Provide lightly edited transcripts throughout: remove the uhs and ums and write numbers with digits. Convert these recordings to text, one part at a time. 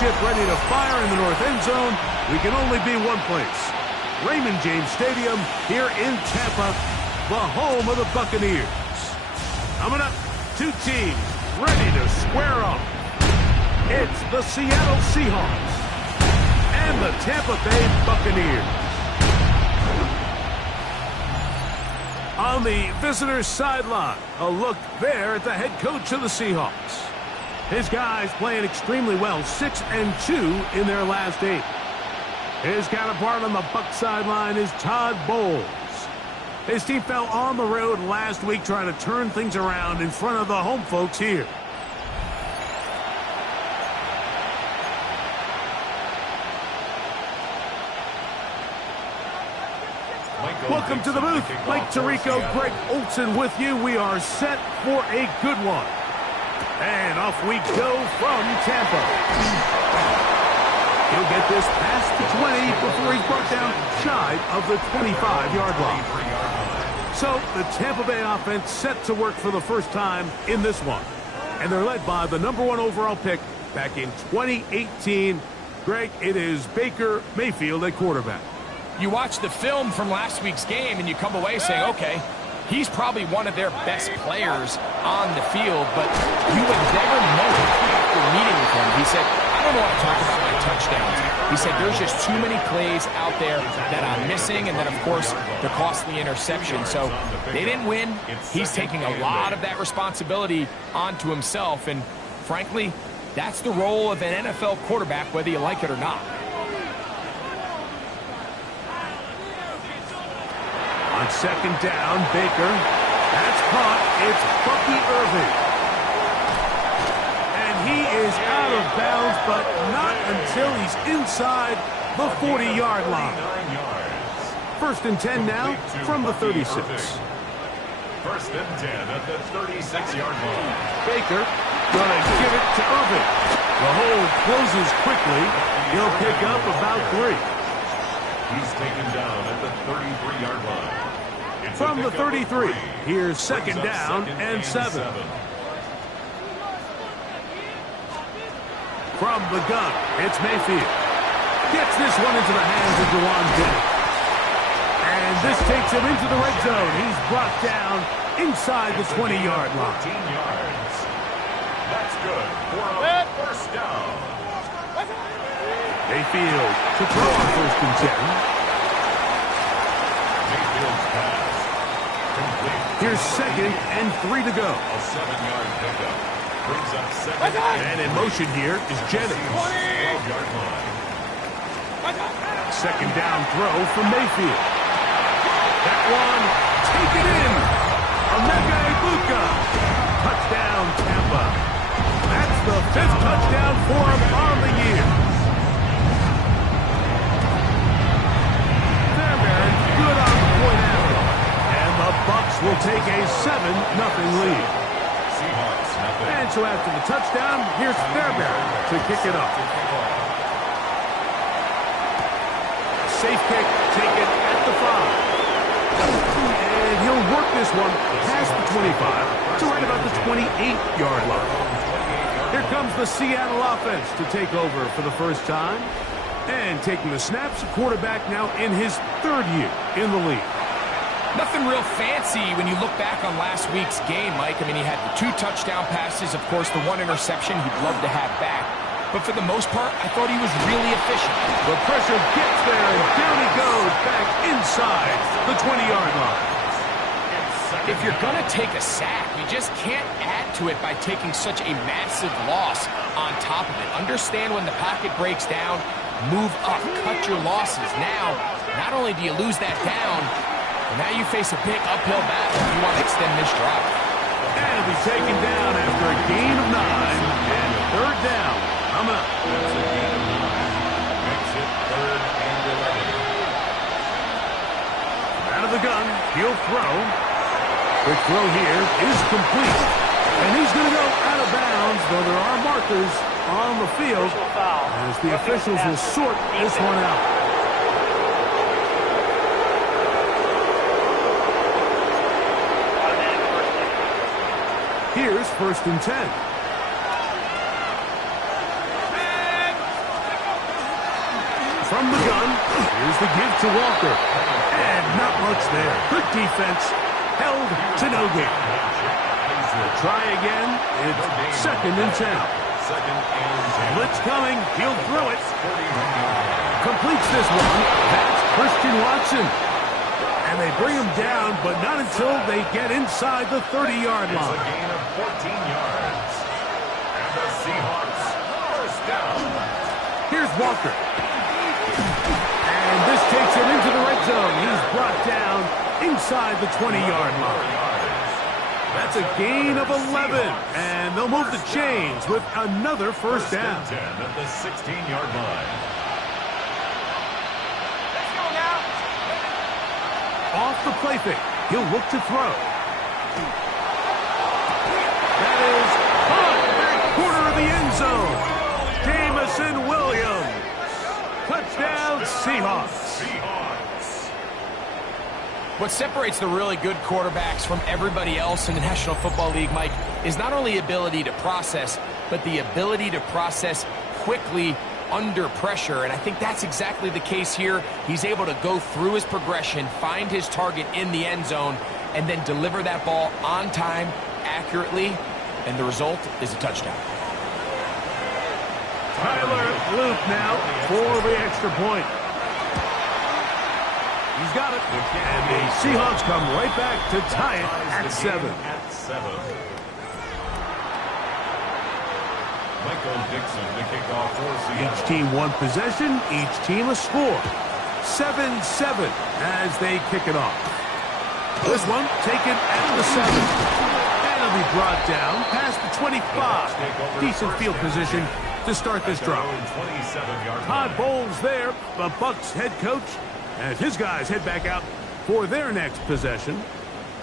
ship ready to fire in the north end zone, we can only be one place. Raymond James Stadium here in Tampa, the home of the Buccaneers. Coming up, two teams ready to square off. It's the Seattle Seahawks and the Tampa Bay Buccaneers. On the visitors' sideline, a look there at the head coach of the Seahawks. His guys playing extremely well, 6-2 in their last 8. His counterpart on the Buck sideline is Todd Bowles. His team fell on the road last week trying to turn things around in front of the home folks here. Welcome to the booth. Mike Tirico, Greg Olson with you. We are set for a good one. And off we go from Tampa. He'll get this past the 20 before he's brought down shy of the 25-yard line. So the Tampa Bay offense set to work for the first time in this one. And they're led by the #1 overall pick back in 2018. Greg, it is Baker Mayfield at quarterback. You watch the film from last week's game and you come away saying, okay, he's probably one of their best players on the field, but you would never know it after meeting with him. He said, I don't want to talk about my touchdowns. He said, there's just too many plays out there that I'm missing, and then, of course, the costly interception. So they didn't win. He's taking a lot of that responsibility onto himself, and frankly, that's the role of an NFL quarterback, whether you like it or not. On second down, Baker. That's caught. It's Bucky Irving. And he is out of bounds, but not until he's inside the 40-yard line. First and 10 now from the 36. First and 10 at the 36-yard line. Baker gonna give it to Irving. The hole closes quickly. He'll pick up about 3. He's taken down at the 33-yard line. From the 33, here's second down and 7. From the gun, it's Mayfield. Gets this one into the hands of Jawan Jennings. And this takes him into the red zone. He's brought down inside the 20-yard line. 14 yards. That's good for a first down. Mayfield to throw on first and 10. Mayfield's pass. Here's second and 3 to go. A 7-yard pickup. Brings up second. And in motion here is Jennings. 12-yard line. Second down throw from Mayfield. That one taken in. Emeka Egbuka. Touchdown Tampa. That's the 5th touchdown for him on the year. Fairbairn good on the point after. And the Bucs will take a 7-0 lead. And so after the touchdown, here's Fairbairn to kick it off. Safe kick taken at the 5. And he'll work this one past the 25 to right about the 28-yard line. Here comes the Seattle offense to take over for the first time. And taking the snaps, a quarterback now in his 3rd year in the league. Nothing real fancy when you look back on last week's game, Mike. I mean, he had the 2 touchdown passes, of course, the 1 interception he'd love to have back. But for the most part, I thought he was really efficient. The pressure gets there, and down he goes back inside the 20-yard line. If you're going to take a sack, you just can't add to it by taking such a massive loss on top of it. Understand when the pocket breaks down, move up, cut your losses. Now, not only do you lose that down, but now you face a big uphill battle if you want to extend this drive. And it'll be taken down after a gain of 9 and 3rd down. Coming up. That's a gain of 9. Makes it 3rd and 11. Out of the gun, he'll throw. Quick throw here is complete. And he's going to go out of bounds, though there are markers on the field as the officials will sort this one out. Here's first and 10. From the gun, here's the give to Walker. And not much there. Good defense. Held to no gain. Try again. It's 2nd and 10. Blitz coming. He'll throw it. Completes this one. That's Christian Watson. And they bring him down, but not until they get inside the 30-yard line. It's a gain of 14 yards. And the Seahawks first down. Here's Walker. And this takes him into the red zone. He's brought down inside the 20-yard line. That's a gain of 11. And they'll move the chains with another first down. 10 at the 16-yard line. Let's go now. Off the play fake. He'll look to throw. That is caught back corner of the end zone. Jamison Williams. Touchdown, Seahawks. What separates the really good quarterbacks from everybody else in the National Football League, Mike, is not only ability to process, but the ability to process quickly under pressure. And I think that's exactly the case here. He's able to go through his progression, find his target in the end zone, and then deliver that ball on time, accurately, and the result is a touchdown. Tyler Luke now for the extra point. He's got it. And the Seahawks come right back to tie it at 7. Michael Dixon to kick off for Seattle. Each team one possession, each team a score. 7-7 as they kick it off. This one taken at the 7. And it'll be brought down past the 25. Decent field position to start this drive. Todd Bowles there, the Bucs head coach, as his guys head back out for their next possession.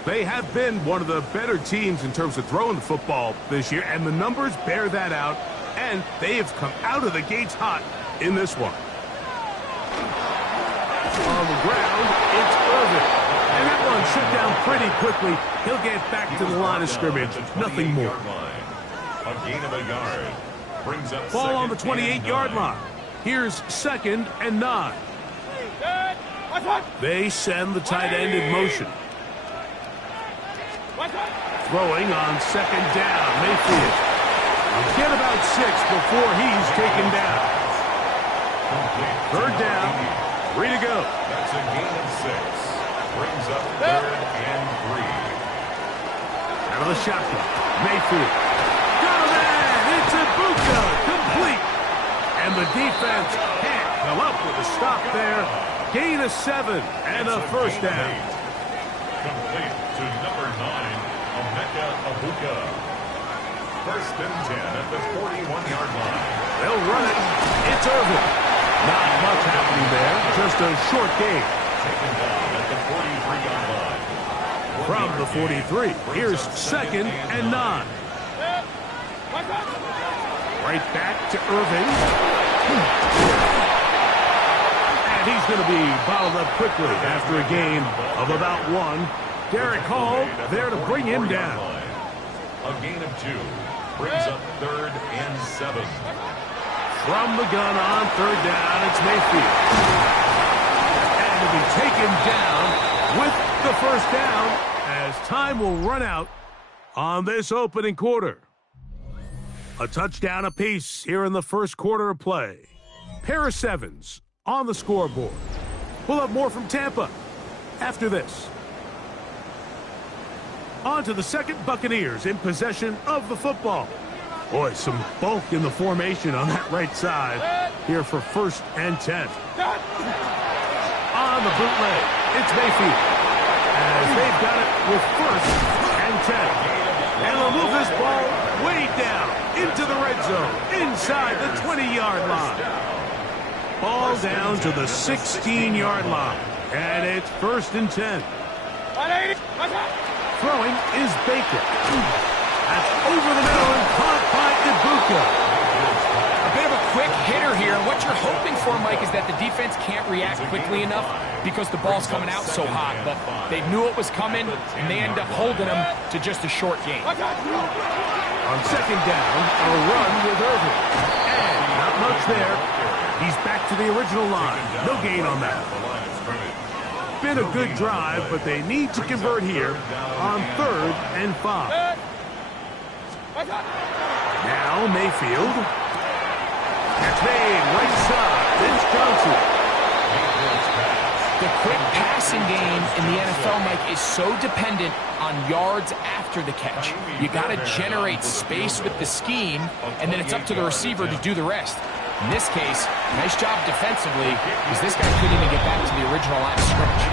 They have been one of the better teams in terms of throwing the football this year, and the numbers bear that out, and they have come out of the gates hot in this one. On the ground, it's Irvin. And that one shut down pretty quickly. He'll get back to the line of scrimmage. Nothing more. A gain of a yard. Brings up ball on the 28-yard line. Here's 2nd and 9. They send the tight end in motion. Throwing on 2nd down, Mayfield. He'll get about 6 before he's taken down. 3rd down, 3 to go. That's a gain of 6. Brings up 3rd and 3. Out of the shotgun, Mayfield. Got a man! It's Ibuka, complete. And the defense can't come up with a stop there. Gain of 7 and a first down. Complete to number 9, Emeka Ibuka. 1st and 10 at the 41-yard line. They'll run it. It's Irvin. Not much happening there. Just a short gain. Taken down at the 43-yard line. From the 43, here's 2nd and 9. Right back to Irvin. And he's going to be bottled up quickly after a gain of about 1. Derek Hall there to bring him down. A gain of 2. Brings up 3rd and 7. From the gun on 3rd down, it's Mayfield. And to be taken down with the first down as time will run out on this opening quarter. A touchdown apiece here in the first quarter of play. Pair of 7s on the scoreboard. We'll have more from Tampa after this. On to the 2nd, Buccaneers in possession of the football. Boy, some bulk in the formation on that right side here for 1st and 10. On the bootleg, it's Mayfield. As they've got it with 1st and 10. And they'll move this ball way down into the red zone, inside the 20-yard line. Ball down to the 16-yard line. And it's 1st and 10. Throwing is Baker. That's over the middle and caught by Ibuka. A bit of a quick hitter here, and what you're hoping for, Mike, is that the defense can't react quickly enough because the ball's coming out so hot. But they knew it was coming, and they end up holding them to just a short gain. On 2nd down, a run with Irvin. And not much there. He's back to the original line. No gain on that. Been a good drive, but they need to convert here on 3rd and 5. Now Mayfield. Catch made, right side. Vince Johnson. The quick passing game in the NFL, Mike, is so dependent on yards after the catch. You got to generate space with the scheme, and then it's up to the receiver to do the rest. In this case, nice job defensively, because this guy couldn't even get back to the original line of scrimmage.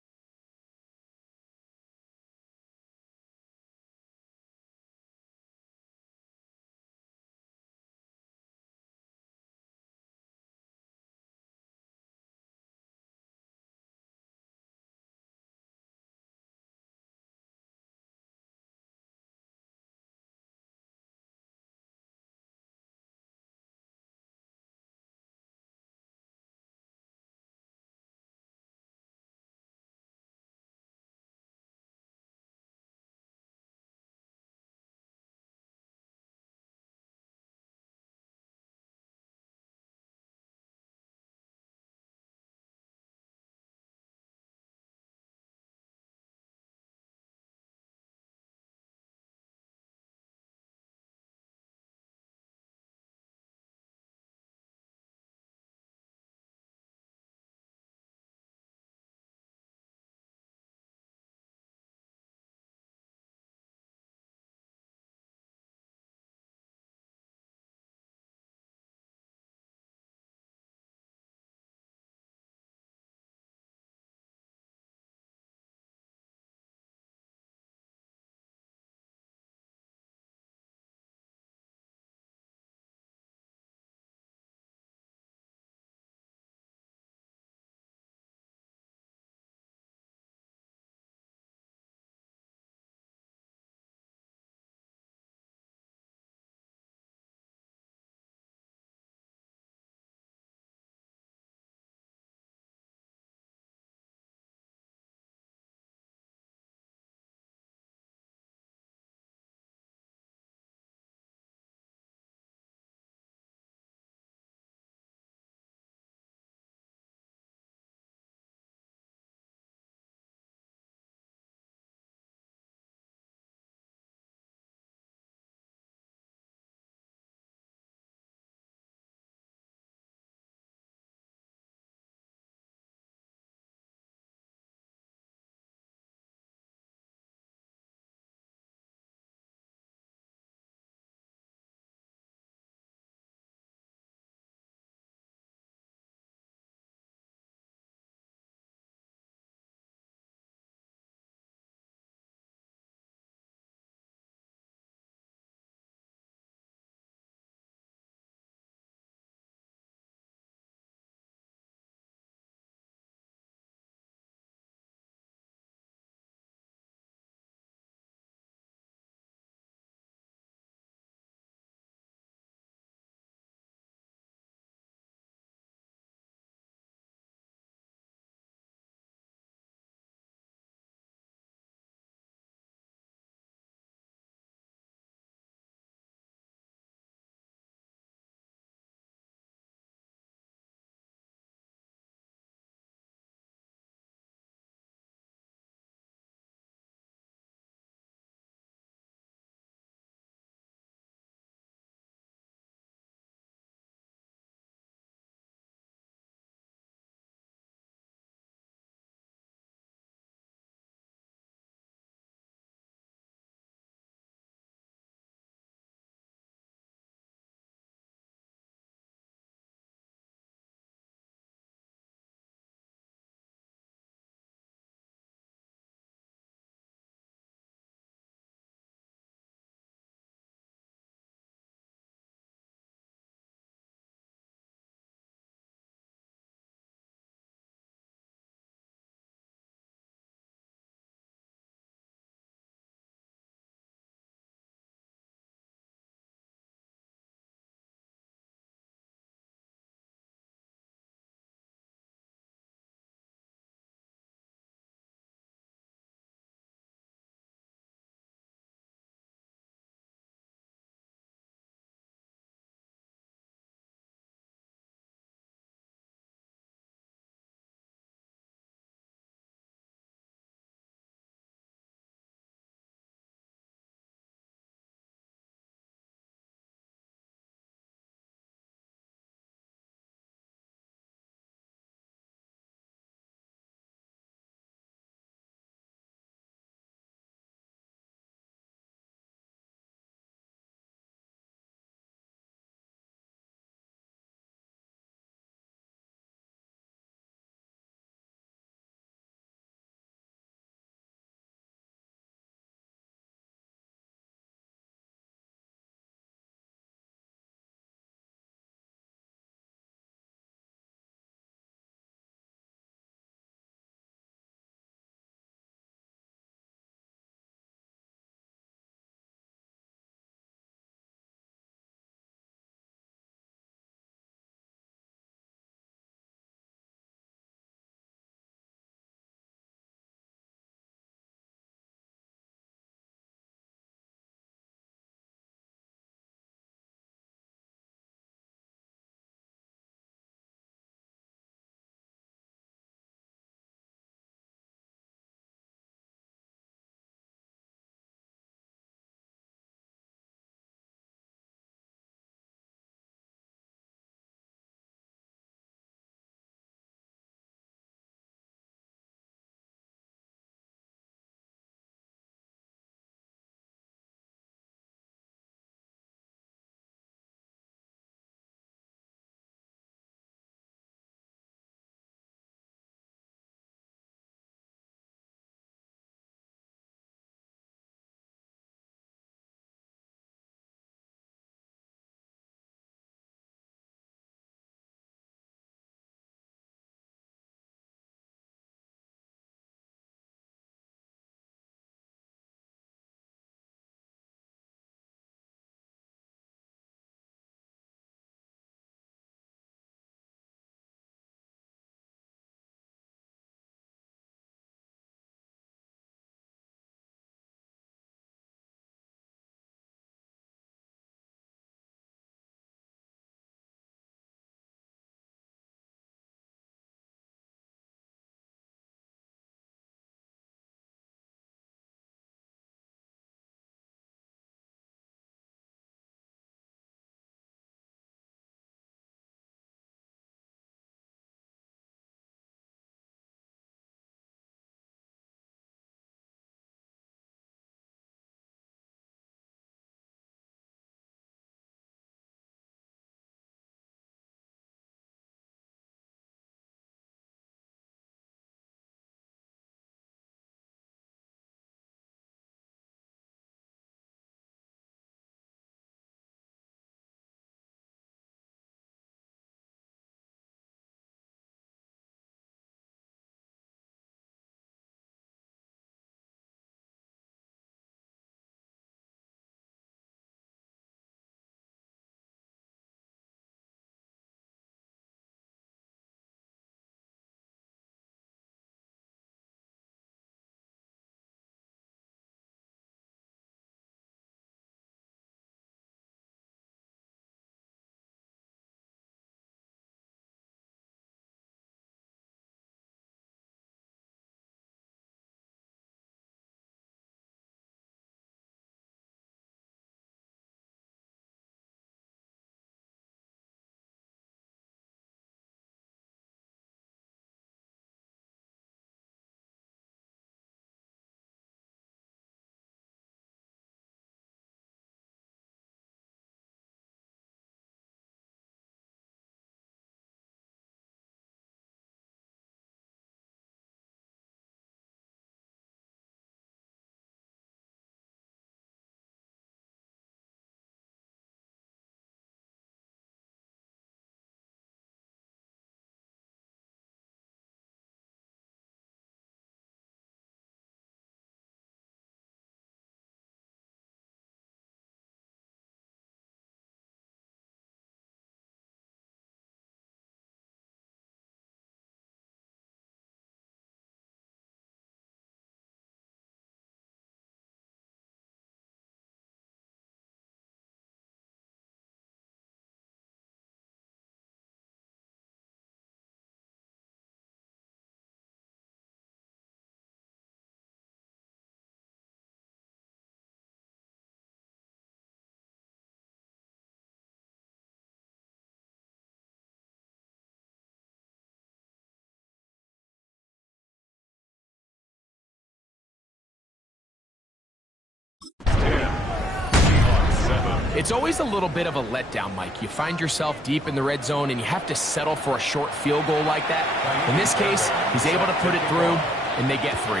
It's always a little bit of a letdown, Mike. You find yourself deep in the red zone, and you have to settle for a short field goal like that. In this case, he's able to put it through, and they get 3.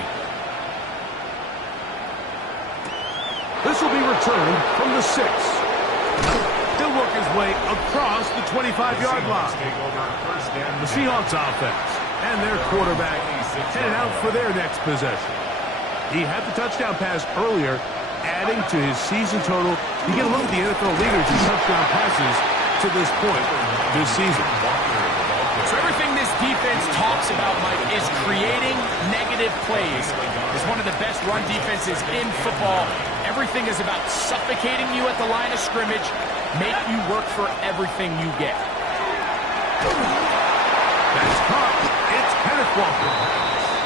This will be returned from the 6. He'll work his way across the 25-yard line. The Seahawks offense and their quarterback headed out for their next possession. He had the touchdown pass earlier, adding to his season total. You get a look at the NFL leaders in touchdown passes to this point this season. So everything this defense talks about, Mike, is creating negative plays. It's one of the best run defenses in football. Everything is about suffocating you at the line of scrimmage, make you work for everything you get. That's caught. It's Kenneth Walker.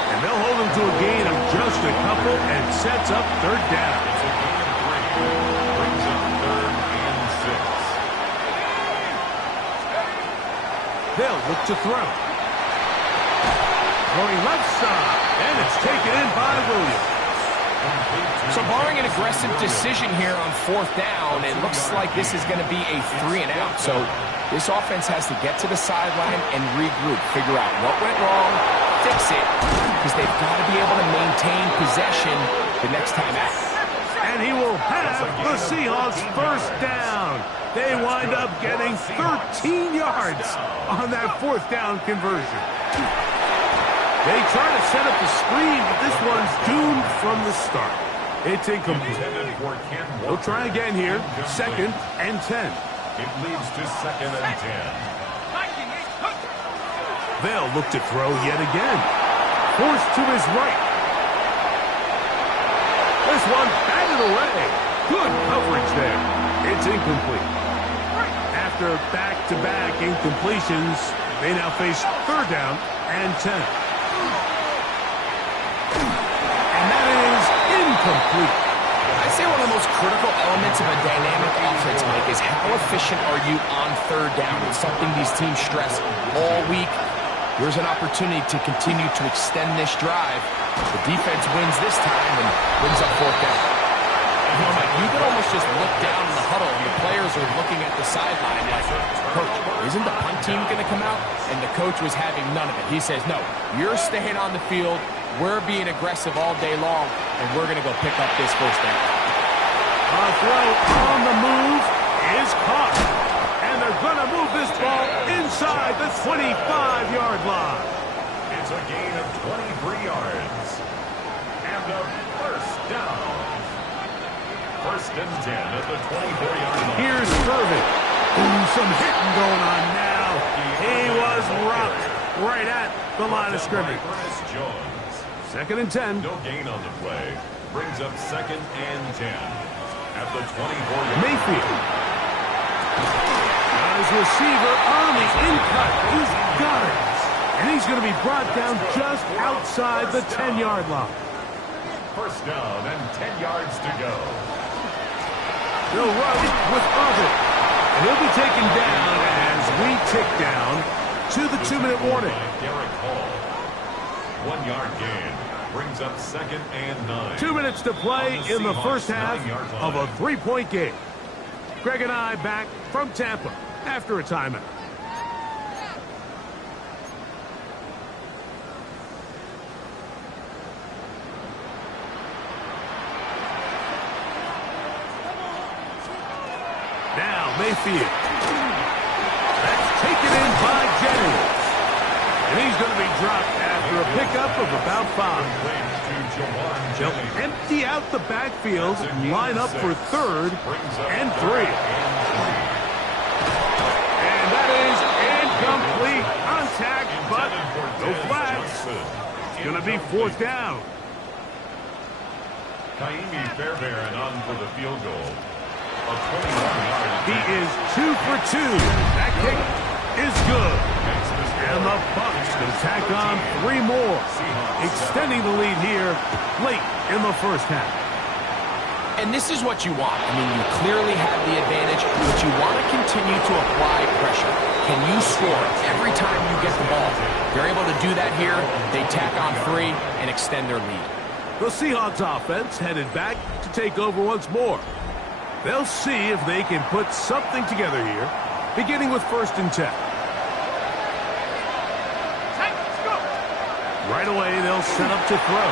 And they'll hold him to a gain of just a couple and sets up 3rd down. It's a gain of 3. Brings up 3rd and 6. They'll look to throw. Going left side. And it's taken in by Williams. So barring an aggressive decision here on 4th down, it looks like this is going to be a 3 and out. So this offense has to get to the sideline and regroup, figure out what went wrong, fix it, because they've got to be able to maintain possession the next time out. And he will have the Seahawks 1st down. They wind up getting 13 yards on that 4th down conversion. They try to set up the screen, but this one's doomed from the start. It's incomplete. They'll try again here. 2nd and 10. It leads to 2nd and 10. They'll look to throw yet again. Forced to his right. This one batted away. Good coverage there. It's incomplete. After back-to-back incompletions, they now face 3rd down and 10. And that is incomplete. I'd say one of the most critical elements of a dynamic offense, Mike, is how efficient are you on 3rd down? It's something these teams stress all week. Here's an opportunity to continue to extend this drive. The defense wins this time and brings up 4th down. You know, Mike, you can almost just look down in the huddle, and the players are looking at the sideline like, Coach, isn't the punt team going to come out? And the coach was having none of it. He says, no, you're staying on the field. We're being aggressive all day long, and we're going to go pick up this 1st down. A throw on the move is caught. And they're going to move this ball inside the 25-yard line. It's a gain of 23 yards. And a 1st down. 1st and 10 at the 24-yard line. Here's Irvin. Ooh, some hitting going on now. He was rocked right at the line of scrimmage. 2nd and 10. No gain on the play. Brings up 2nd and 10 at the 24-yard line. Mayfield. His receiver on the in-cut. He's got it. And he's going to be brought down just outside the 10-yard line. 1st down and 10 yards to go. They'll run with Irvin. And he'll be taken down as we tick down to the 2-minute warning. Derek Hall. 1-yard gain. Brings up 2nd and 9. 2 minutes to play in the first half of a 3-point game. Greg and I back from Tampa after a timeout. Now Mayfield. That's taken in by Jennings. And he's going to be dropped after a pickup of about 5. They'll empty out the backfield, line up for 3rd and 3. And that is incomplete. Contact, but no flags. It's going to be 4th down. Kaimi Fairbairn on for the field goal. A 21-yard. He is 2 for 2. That kick is good. And the Bucs can tack on 3 more, extending the lead here late in the first half. And this is what you want. I mean, you clearly have the advantage, but you want to continue to apply pressure. Can you score every time you get the ball? They're able to do that here. They tack on 3 and extend their lead. The Seahawks offense headed back to take over once more. They'll see if they can put something together here, beginning with 1st and 10. Right away, they'll set up to throw.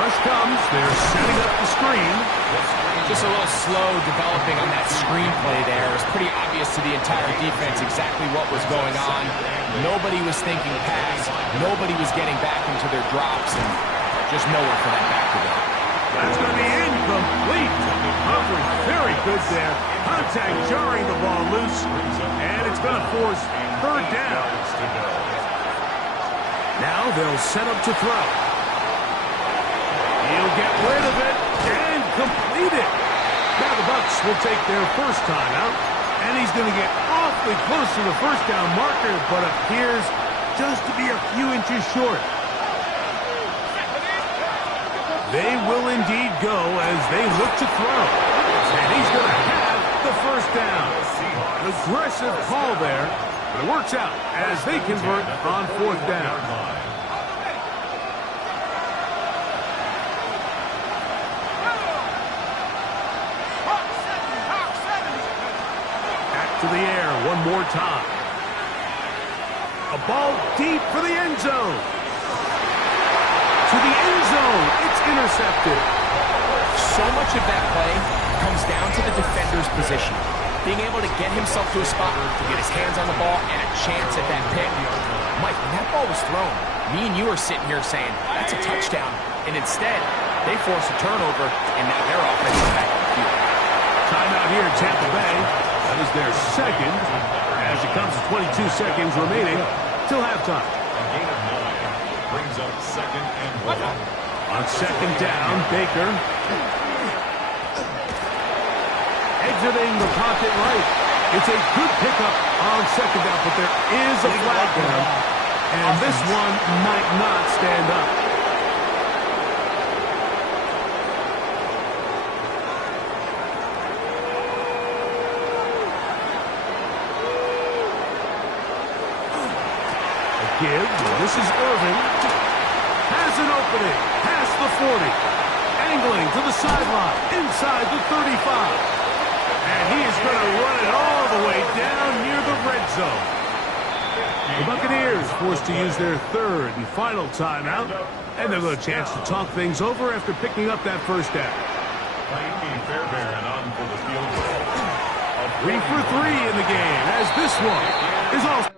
Rush comes. They're setting up the screen. Just a little slow developing on that screenplay there. It was pretty obvious to the entire defense exactly what was going on. Nobody was thinking pass. Nobody was getting back into their drops, and just nowhere for that back to go. That's going to be incomplete. Coverage very good there. Contact jarring the ball loose, and it's going to force 3rd down. Now they'll set up to throw. He'll get rid of it and complete it. Now the Bucs will take their 1st timeout, and he's going to get awfully close to the 1st down marker, but appears just to be a few inches short. They will indeed go as they look to throw. And he's going to have the 1st down. An aggressive call there, but it works out as they convert on 4th down. Back to the air one more time. A ball deep for the end zone. To the end zone. It's intercepted. So much of that play comes down to the defender's position. Being able to get himself to a spot to get his hands on the ball and a chance at that pick. Mike, when that ball was thrown, me and you are sitting here saying, that's a touchdown. And instead, they force a turnover, and now their offense is back on the field. Timeout here at Tampa Bay. That is their 2nd, as it comes to 22 seconds remaining till halftime. A gain of 9 brings up 2nd and 1. On 2nd down, Baker exiting the pocket right. It's a good pickup on 2nd down, but there is a flag down, and this one might not stand up. A give. This is Irvin. Has an opening. Past the 40. Angling to the sideline. Inside the 35. And he is going to run it all the way down near the red zone. The Buccaneers forced to use their 3rd and final timeout, and they'll have a chance to talk things over after picking up that 1st down. Miami Fairbairn on for the field goal. 3 for 3 in the game, as this one is also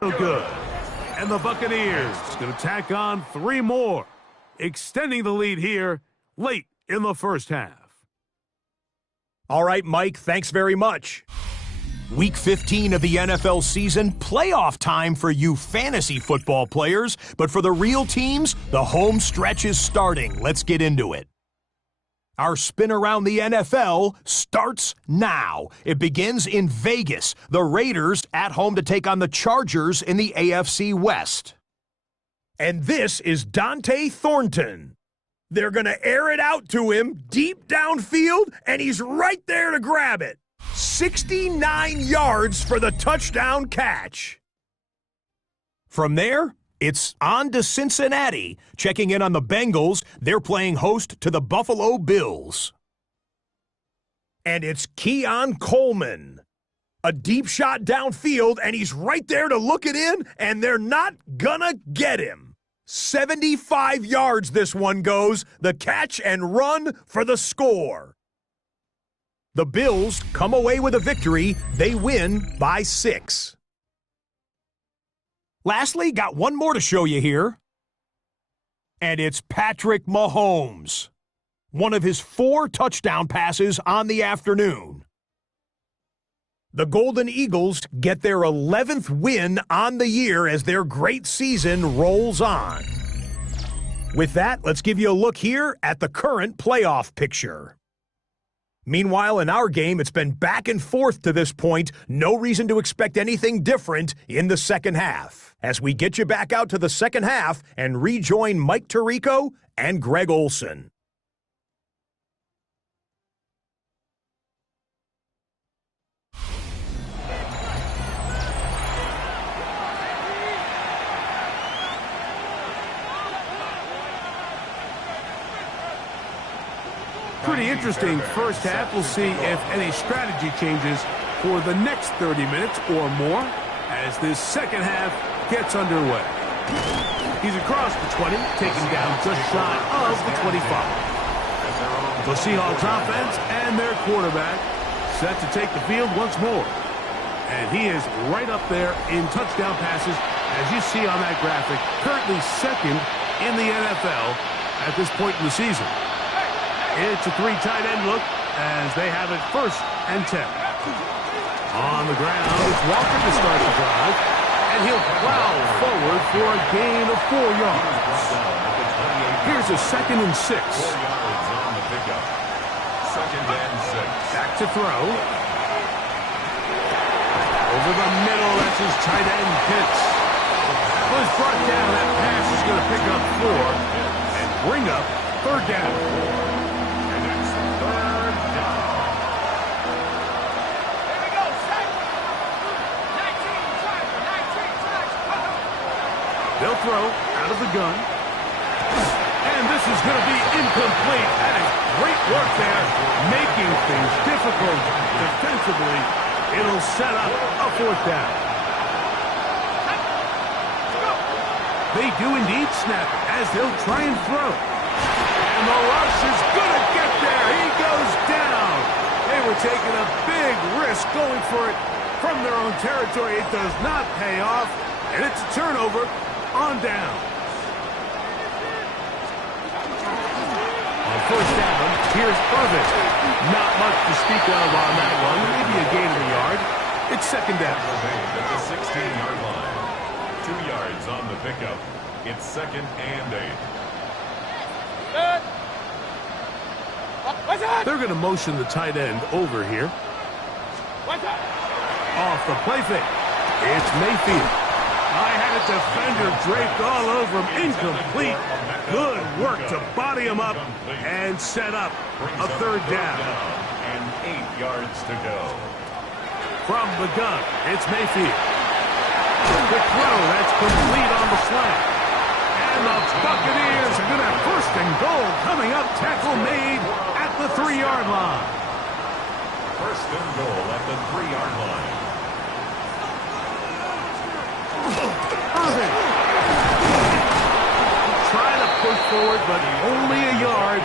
So good. And the Buccaneers going to tack on 3 more, extending the lead here late in the first half. All right, Mike, thanks very much. Week 15 of the NFL season, playoff time for you fantasy football players, but for the real teams, the home stretch is starting. Let's get into it. Our spin around the NFL starts now. It begins in Vegas. The Raiders at home to take on the Chargers in the AFC West. And this is Dante Thornton. They're going to air it out to him deep downfield, and he's right there to grab it. 69 yards for the touchdown catch. From there, it's on to Cincinnati. Checking in on the Bengals, they're playing host to the Buffalo Bills. And it's Keon Coleman. A deep shot downfield, and he's right there to look it in, and they're not gonna get him. 75 yards this one goes, the catch and run for the score. The Bills come away with a victory. They win by 6. Lastly, got one more to show you here. And it's Patrick Mahomes. One of his 4 touchdown passes on the afternoon. The Golden Eagles get their 11th win on the year as their great season rolls on. With that, let's give you a look here at the current playoff picture. Meanwhile, in our game, it's been back and forth to this point. No reason to expect anything different in the second half. As we get you back out to the second half and rejoin Mike Tirico and Greg Olson. Pretty interesting first half. We'll see if any strategy changes for the next 30 minutes or more as this second half gets underway. He's across the 20, taken down just shy of the 25. The Seahawks offense and their quarterback set to take the field once more. And he is right up there in touchdown passes, as you see on that graphic, currently second in the NFL at this point in the season. It's a 3 tight end look as they have it 1st and 10. On the ground, it's Walker to start the drive, and he'll plow forward for a gain of 4 yards. Here's a 2nd and 6. 4 yards on the pickup. 2nd and 6. Back to throw. Over the middle, that's his tight end Pitts. Was brought down. That pass is going to pick up 4 and bring up 3rd down. They'll throw out of the gun. And this is going to be incomplete. That is great work there, making things difficult defensively. It'll set up a 4th down. They do indeed snap it as they'll try and throw. And the rush is going to get there. He goes down. They were taking a big risk going for it from their own territory. It does not pay off, and it's a turnover on down. On 1st down, here's Irvin. Not much to speak of on that one. Maybe a gain of a yard. It's 2nd down. At the 16-yard line. 2 yards on the pickup. It's 2nd and 8. They're going to motion the tight end over here. Off the play fake. It's Mayfield. I had a defender draped all over him. Incomplete. Good work to body him up and set up a 3rd down. And 8 yards to go. From the gun, it's Mayfield. Quick throw, that's complete on the slant. And the Buccaneers are going to have 1st and goal coming up. Tackle made at the 3-yard line. 1st and goal at the 3-yard line. Irvin. Trying to push forward, but only a yard.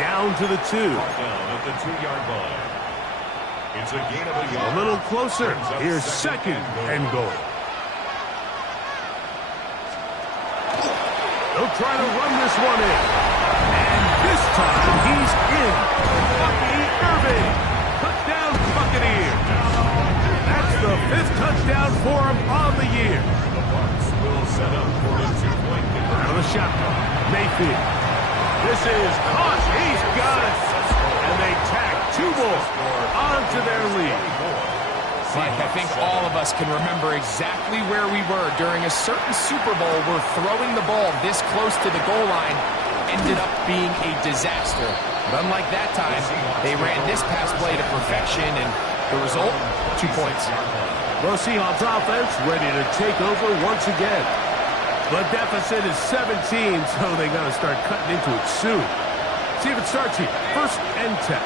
Down to the 2. Down at the 2-yard line. It's a gain of a yard. A little closer. Here's 2nd and goal. He'll try to run this one in. And this time, he's in. Bucky Irving. Touchdown, Buccaneers. That's the 5th touchdown for him on the year. The Bucs will set up for a 2-point conversion. Out of the shotgun, Mayfield. This is caught. He's got it. And they tack 2 more onto their lead. Mike, I think all of us can remember exactly where we were during a certain Super Bowl where throwing the ball this close to the goal line ended up being a disaster. But unlike that time, they ran this pass play to perfection, and the result, 2 points. The Seahawks offense ready to take over once again. The deficit is 17, so they got to start cutting into it soon. See if it starts here. 1st and 10.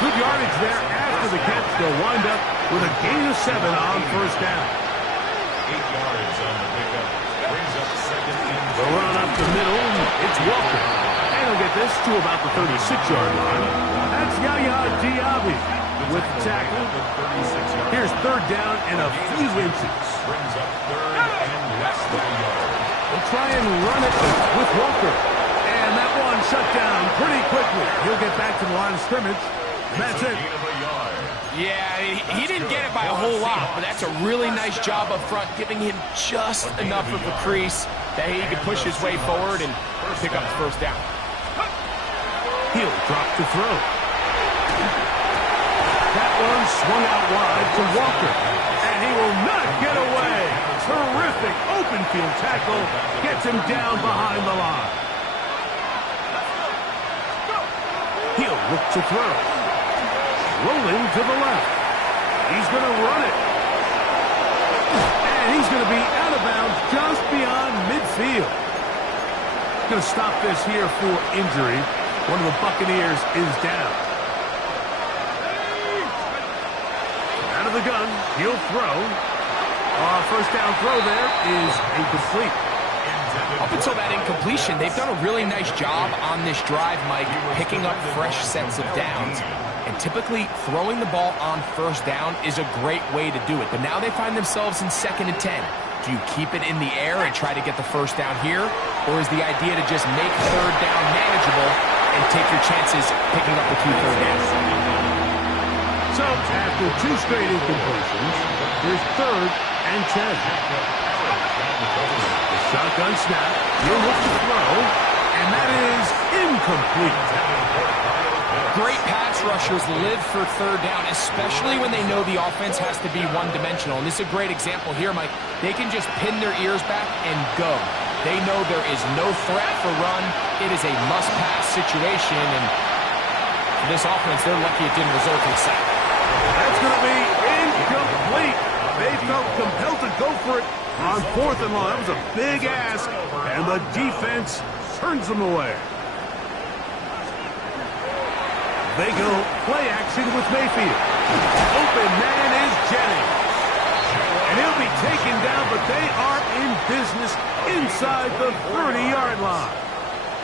Good yardage there after the catch. They'll wind up with a gain of 7 on 1st down. 8 yards on the pickup. Brings up 2nd and 10. The run up the middle. It's Walker. And he'll get this to about the 36-yard line. That's Yaya Diaby with the tackle. Here's 3rd down and a few inches. Brings up 3rd and less than a yard. They'll try and run it with Walker. And that one shut down pretty quickly. He'll get back to the line of scrimmage. That's it. Yeah, he didn't get it by a whole lot, but that's a really nice job up front, giving him just enough of a crease that he can push his way forward and pick up the 1st down. He'll drop to throw. That one swung out wide to Walker, and he will not get away. Terrific open field tackle gets him down behind the line. He'll look to throw. Rolling to the left. He's going to run it. And he's going to be out of bounds just beyond midfield. Going to stop this here for injury. One of the Buccaneers is down. Out of the gun. He'll throw. 1st down throw there is incomplete. Up until that incompletion, they've done a really nice job on this drive, Mike, picking up fresh sets of downs. And typically, throwing the ball on 1st down is a great way to do it. But now they find themselves in 2nd and 10. Do you keep it in the air and try to get the 1st down here? Or is the idea to just make 3rd down manageable and take your chances picking up the 2 third downs? So, after 2 straight incompletions, here's 3rd and 10. The shotgun snap. He'll look to throw. And that is incomplete. Great pass rushers live for 3rd down, especially when they know the offense has to be one-dimensional. And this is a great example here, Mike. They can just pin their ears back and go. They know there is no threat for run. It is a must-pass situation, and for this offense, they're lucky it didn't result in a sack. That's going to be incomplete. They felt compelled to go for it on 4th and long. That was a big ask, and the defense turns them away. They go play action with Mayfield. Open man is Jennings. And he'll be taken down, but they are in business inside the 30-yard line.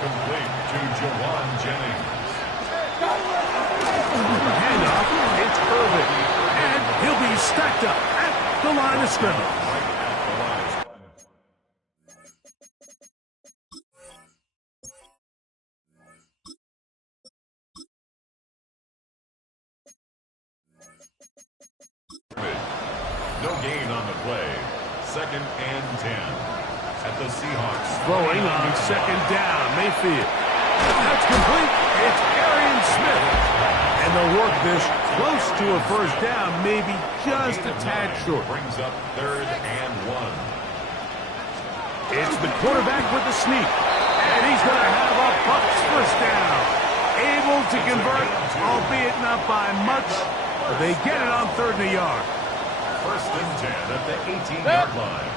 Complete to Jawan Jennings. Handoff, it's Irving. And he'll be stacked up at the line of scrimmage. No gain on the play. 2nd and 10. At the Seahawks. Throwing on 2nd down. Mayfield. That's complete. It's Arian Smith. And they'll work this close to a 1st down, maybe just a tad short. Brings up 3rd and 1. It's the quarterback with the sneak. And he's going to have a Bucs 1st down. Able to convert, albeit not by much. But they get it on 3rd and a yard. 1st and 10 at the 18-yard line.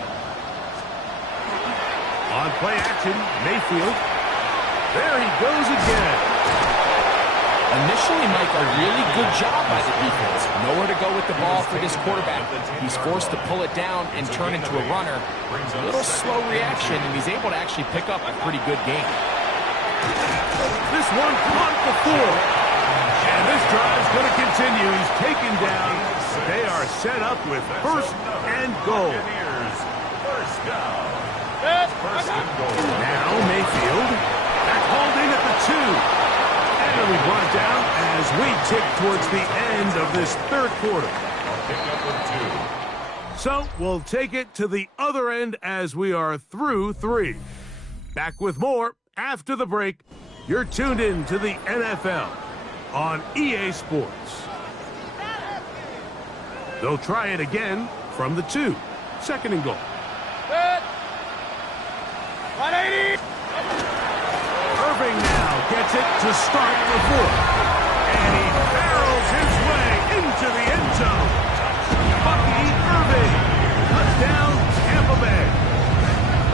On play action, Mayfield. There he goes again. Initially, Mike, a really good job by the defense. Nowhere to go with the ball for this quarterback. He's forced to pull it down and turn into a runner. A little slow reaction, and he's able to actually pick up a pretty good game. This one caught the 4. And this drive's going to continue. He's taken down They are set up with first and goal. First down. First and goal. Now Mayfield. That's holding at the 2. And we brought down as we tick towards the end of this third quarter. I'll pick up with 2. So we'll take it to the other end as we are through 3. Back with more after the break. You're tuned in to the NFL on EA Sports. They'll try it again from the 2. Second and goal. 180. Irving now gets it to start the 4th. And he barrels his way into the end zone. Bucky Irving. Touchdown, Tampa Bay.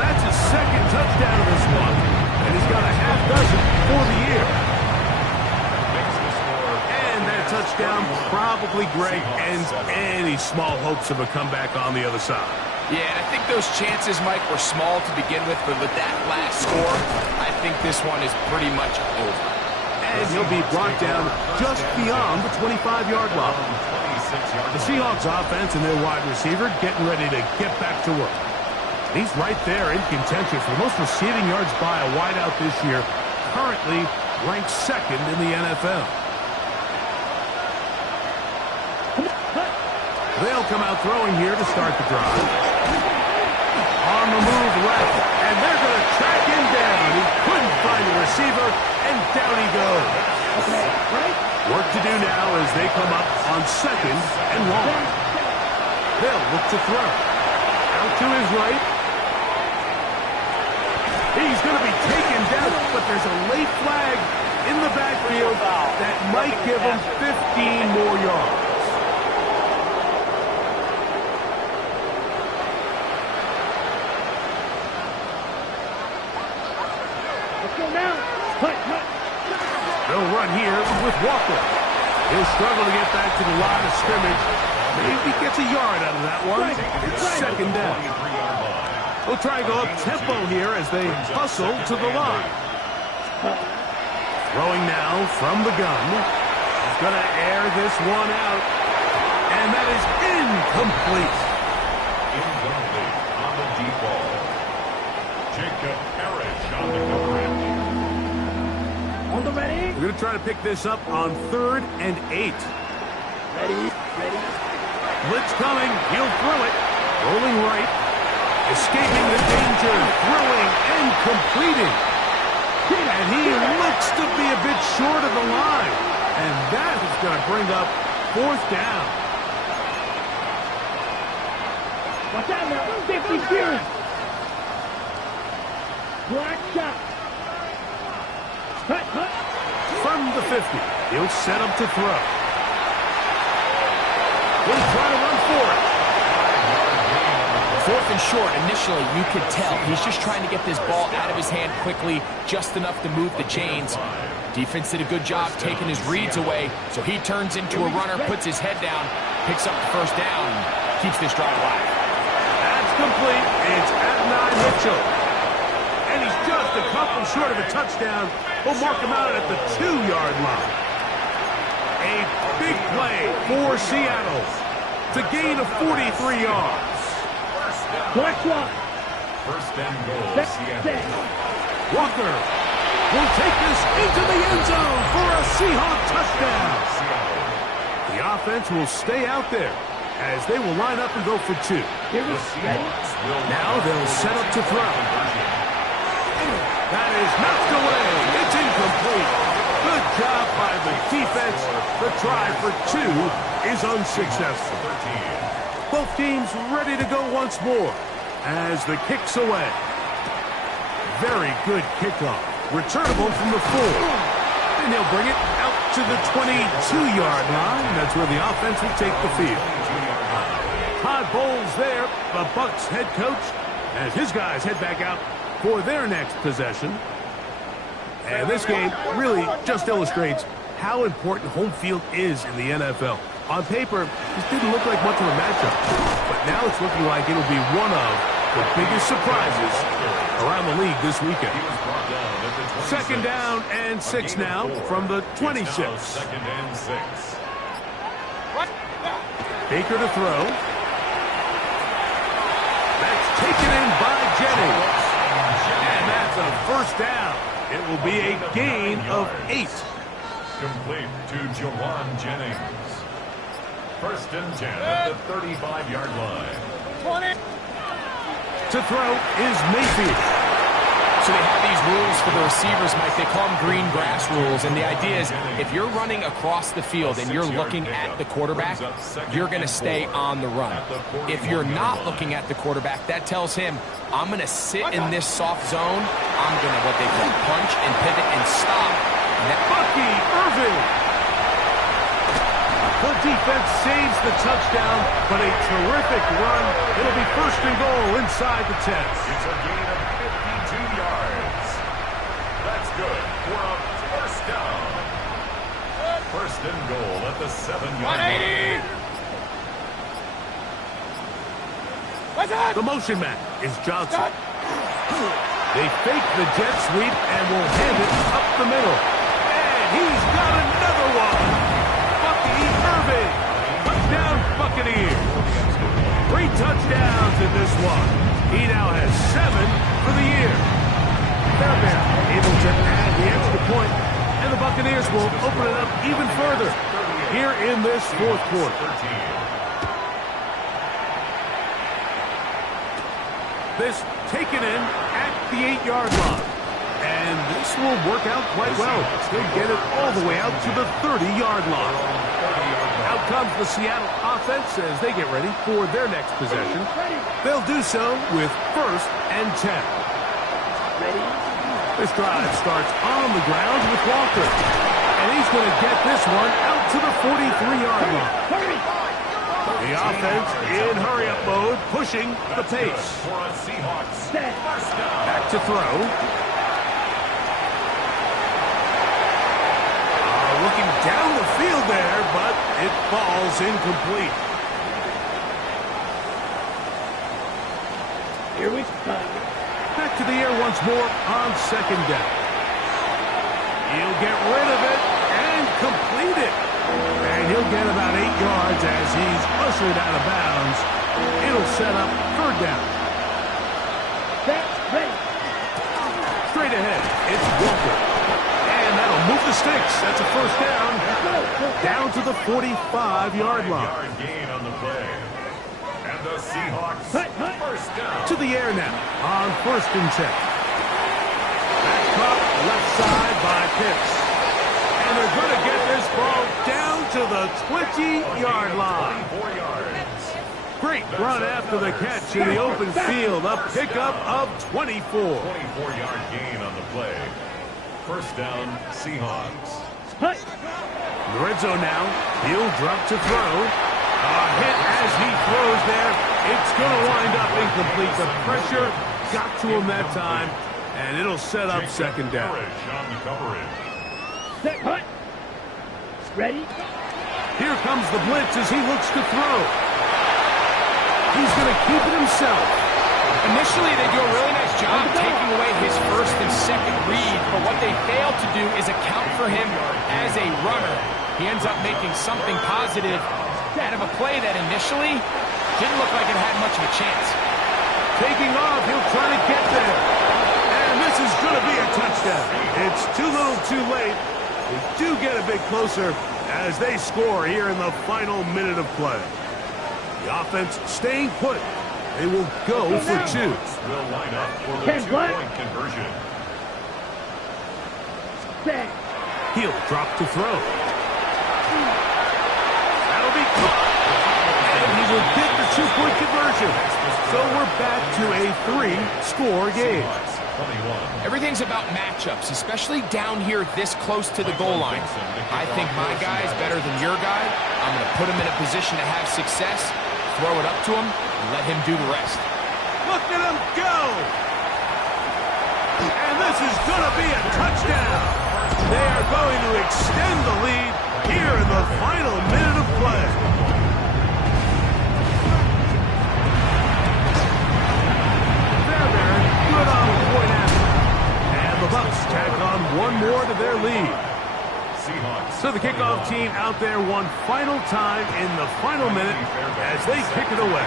That's his second touchdown of this one. And he's got a half dozen for the year. And that touchdown probably, Greg, ends any small hopes of a comeback on the other side. Yeah, and I think those chances, Mike, were small to begin with, but with that last score, I think this one is pretty much over. And he'll be brought down just beyond the 25-yard line. The Seahawks offense and their wide receiver getting ready to get back to work. He's right there in contention for the most receiving yards by a wideout this year, currently ranked 2nd in the NFL. They'll come out throwing here to start the drive. On the move left, and they're going to track him down. He couldn't find the receiver, and down he goes. Work to do now as they come up on 2nd and long. They'll look to throw. Out to his right. He's going to be taken down, but there's a late flag in the backfield that might give him 15 more yards. They'll run here with Walker. He'll struggle to get back to the line of scrimmage. Maybe gets a yard out of that one. It's 2nd down. We'll try and go up tempo here as they hustle to the line. Throwing now from the gun. He's going to air this one out. And that is incomplete. Incomplete on the deep ball. Jacob Parrish on the coverage. We're going to try to pick this up on 3rd and 8. Ready. Blitz coming. He'll throw it. Rolling right. Escaping the danger. Throwing and completing. And he looks to be a bit short of the line. And that is going to bring up 4th down. Watch out now. 50 series. Black shot. From the 50, he'll set up to throw. He'll try to run for it. 4th and short, initially, you could tell he's just trying to get this ball out of his hand quickly, just enough to move the chains. Defense did a good job taking his reads away, so he turns into a runner, puts his head down, picks up the 1st down, keeps this drive alive. That's complete. It's Adonai Mitchell. And he's just a couple short of a touchdown. We'll mark him out at the 2-yard line. A big play for Seattle to gain of 43 yards. First and goal, Seattle. Walker will take this into the end zone for a Seahawk touchdown. The offense will stay out there as they will line up and go for 2. Now they'll set up to throw. That is knocked away. It's incomplete. Good job by the defense. The try for 2 is unsuccessful. Both teams ready to go once more as the kick's away. Very good kickoff. Returnable from the 4. And he'll bring it out to the 22-yard line. That's where the offense will take the field. Todd Bowles there, the Bucs head coach, as his guys head back out for their next possession. And this game really just illustrates how important home field is in the NFL. On paper, this didn't look like much of a matchup, but now it's looking like it'll be one of the biggest surprises around the league this weekend. 2nd down and 6 now from the 26. 2nd and 6. Baker to throw. That's taken in by Jennings. And that's a first down. It will be a gain of 8. Complete to Jawan Jennings. First and 10 at the 35-yard line. 20. To throw is Mayfield. So they have these rules for the receivers, Mike. They call them green grass rules. And the idea is if you're running across the field and you're looking at the quarterback, you're going to stay on the run. If you're not looking at the quarterback, that tells him, I'm going to sit in this soft zone. I'm going to, what they call, punch and pivot and stop. And that Bucky Irving. The defense saves the touchdown, but a terrific run. It'll be first and goal inside the 10. It's a gain of 52 yards. That's good for a first down. First and goal at the 7-yard line. 180. The motion man is Johnson. They fake the jet sweep and will hand it up the middle. And he's got another one. Bucky Irving. Touchdown Buccaneers. 3 touchdowns in this one. He now has 7 for the year. Fairbairn able to add the extra point, and the Buccaneers will open it up even further here in this fourth quarter. This taken in at the 8-yard line. And this will work out quite well. They'll get it all the way out to the 30-yard line. Out comes the Seattle offense as they get ready for their next possession. They'll do so with first and 10. This drive starts on the ground with Walker. And he's going to get this one out to the 43-yard line. The offense in hurry-up mode, pushing the pace. Back to throw. Looking down the field there, but it falls incomplete. Here we go. Back to the air once more on second down. He'll get rid of it and complete it. And he'll get about 8 yards as he's ushered out of bounds. It'll set up third down. That's ready. Straight ahead, it's Walker. And that'll move the sticks. That's a first down. Down to the 45-yard line. Gain on the play. And the Seahawks first down. To the air now on first and 10. Back caught left side by Pitts. And they're going to get this ball down to the 20-yard line. 24 yards. Great run after the catch in the open field. A pickup of 24. 24-yard gain on the play. First down, Seahawks. The red zone now. He'll drop to throw. A hit as he throws there. It's going to wind up incomplete. The pressure got to him that time, and it'll set up second down. On the coverage. Set, hut. Ready? Here comes the blitz as he looks to throw. He's going to keep it himself. Initially, they do a really nice job taking away his first and second read, but what they fail to do is account for him as a runner. He ends up making something positive out of a play that initially didn't look like it had much of a chance. Taking off, he'll try to get there. And this is going to be a touchdown. It's too little too late. They do get a bit closer as they score here in the final minute of play. The offense staying put. They will go for 2. Will line up for the 2-point conversion. He'll drop to throw. That'll be caught. And he will get the 2-point conversion. So we're back to a 3-score game. Everything's about matchups, especially down here this close to the goal line. I think my guy is better than your guy. I'm going to put him in a position to have success, throw it up to him, and let him do the rest. Look at him go! And this is going to be a touchdown. They are going to extend the lead here in the final minute of play. Fairbairn, good on the point after. And the Bucs tack on one more to their lead. Seahawks So the kickoff team out there one final time in the final minute as they kick it away.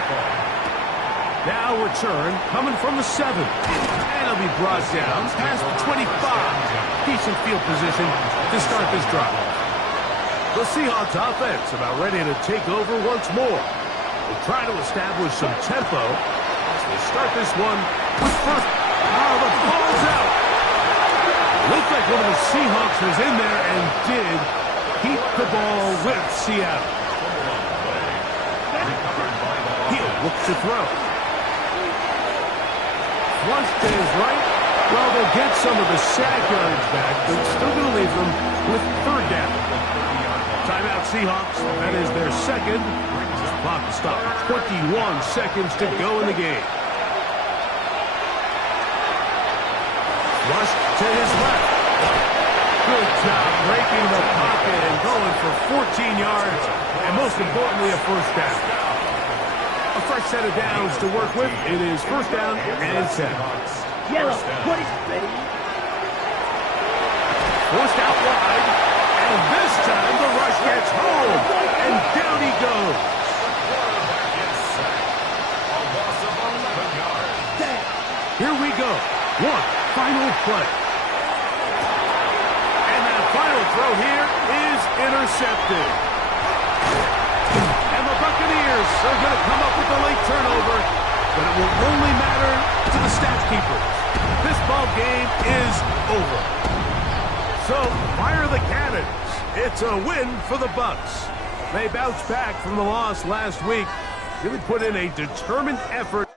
Now return coming from the 7. And it'll be brought down past the 25. Decent field position to start this drive. The Seahawks offense about ready to take over once more. They'll try to establish some tempo as they start this one with first. Oh, the ball's out. Looked like one of the Seahawks was in there and did keep the ball with Seattle. Hill looks to throw. Flushed to his right. Well, they'll get some of the sack yards back, but still going to leave them with third down. Timeout Seahawks. That is their second. Clock to stop. 21 seconds to go in the game. Flushed to his left. Good job breaking the pocket and going for 14 yards, and most importantly, a first down. A fresh set of downs to work with. It is first down and 10. Yellow, what is ready? Forced out wide, and this time the rush gets home, and down he goes. Here we go. One final play. And that final throw here is intercepted. And the Buccaneers are going to come up with the late turnover, but it will only matter to the stat keepers. This ball game is over. So, fire the cannons. It's a win for the Bucs. They bounced back from the loss last week. Really put in a determined effort.